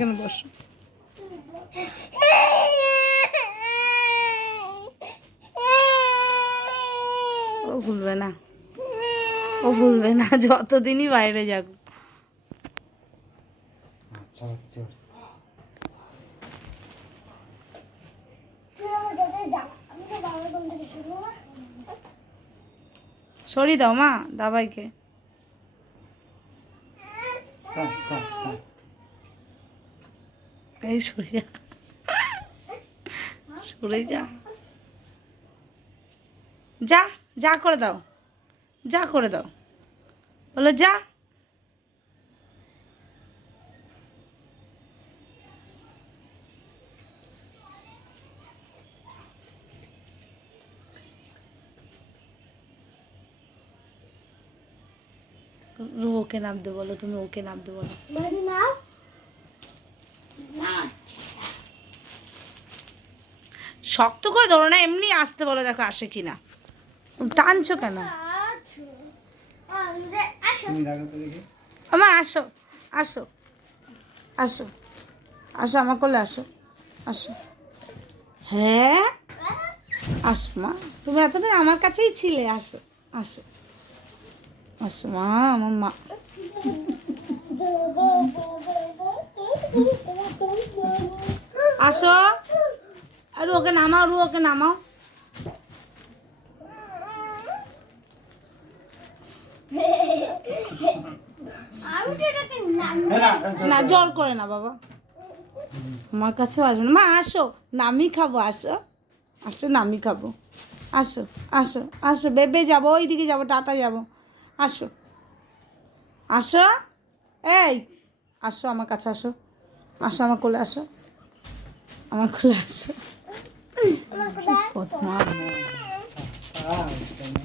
এখানে বসো। ও ভুলবে না, ও ভুলবে না যতদিনই বাইরে যাক। আচ্ছা আচ্ছা সরি দাও মা দাবাইকে। এই সরে যা, সরে যা, যা যা করে দাও, যা করে দাও, বলো যা। ওকে নামতে বলো, তুমি ওকে নামতে বলো। শক্ত করে ধরো না, এমনি আসতে বলো, দেখো আসে কিনা। টানছো কেন? আমার আসো, আসো, আসো, আসো আমার কোলে আসো, আসো। হ্যাঁ আসো মা, তুমি এতদিন আমার কাছেই ছিলে, আসো, আসো, আসো মা, আমার মা। আসো, আর ওকে নামাও, ওকে নামাও। না জোর করে না বাবা, আমার কাছেও আসবে না। মা আসো, নামি খাবো, আসো, আসো নামি খাবো, আসো, আসো, আসো বেবে যাবো, ওইদিকে যাবো, টাটা যাবো, আসো, আসো, এই আসো আমার কাছে, আসো, আসো আমার কোলে, আসো আমার কোলে, আসো। প্রথম